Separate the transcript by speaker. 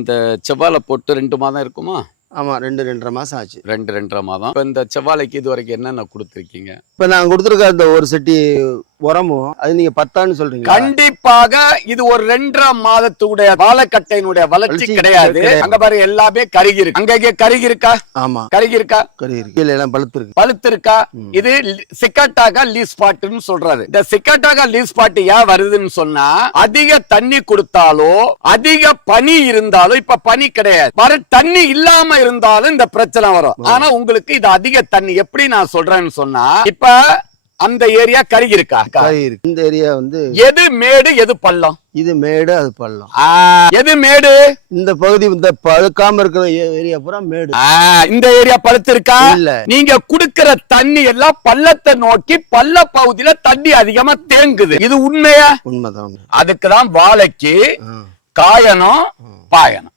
Speaker 1: இந்த செவ்வாழை போட்டு ரெண்டு மாதம் இருக்குமா?
Speaker 2: ஆமா ரெண்டு ரெண்டரை மாசம் ஆச்சு.
Speaker 1: ரெண்டு ரெண்டரை மாதம். இப்போ இந்த செவ்வாழைக்கு இது வரைக்கும் என்னென்ன கொடுத்துருக்கீங்க?
Speaker 2: இப்ப நான் கொடுத்துருக்க அந்த ஒரு செட்டி உரமும் அது நீங்க பத்தான்னு சொல்றீங்க
Speaker 1: கண்டிப்பாக இது ஒரு ரெண்டரை மாதத்துடைய வாழைக்கட்டையினுடைய வளர்ச்சி கிடையாது. அங்க பாரு எல்லாமே கருகி இருக்கு. அங்கங்கே கருகி இருக்கா?
Speaker 2: ஆமா.
Speaker 1: கருகி இருக்கா?
Speaker 2: கறி இருக்கு. கீழே எல்லாம் பழுத்து இருக்கு
Speaker 1: பழுத்து இருக்கா இது சிக்கட்டாக லீஸ் பாட்டுன்னு சொல்றாரு. இந்த சிக்கட்டாக லீஸ் பாட்டு ஏன் வருதுன்னு சொன்னா அதிக தண்ணி கொடுத்தாலோ அதிக பனி இருந்தாலும் இப்ப பனி கிடையாது. வர தண்ணி இல்லாம இருந்தாலும் இந்த பிரச்சனை வரும். ஆனா உங்களுக்கு இது அதிக தண்ணி. எப்படி நான் சொல்றேன்னு சொன்னா இப்ப அந்த ஏரியா கருகி இருக்கா
Speaker 2: இருக்கு இந்த ஏரியா வந்து
Speaker 1: எது மேடு எது பள்ளம்?
Speaker 2: இது மேடு அது பள்ளம்.
Speaker 1: எது மேடு?
Speaker 2: இந்த பகுதி இந்த பழுக்காம இருக்கிற ஏரியா பூரா மேடு.
Speaker 1: இந்த ஏரியா பழுத்து இருக்கா
Speaker 2: இல்ல.
Speaker 1: நீங்க குடுக்கிற தண்ணி எல்லாம் பள்ளத்தை நோக்கி பள்ள பகுதியில தண்ணி அதிகமா தேங்குது. இது உண்மையா?
Speaker 2: உண்மைதான்.
Speaker 1: அதுக்குதான் வாழைக்கு. காயணும் பாயணும்.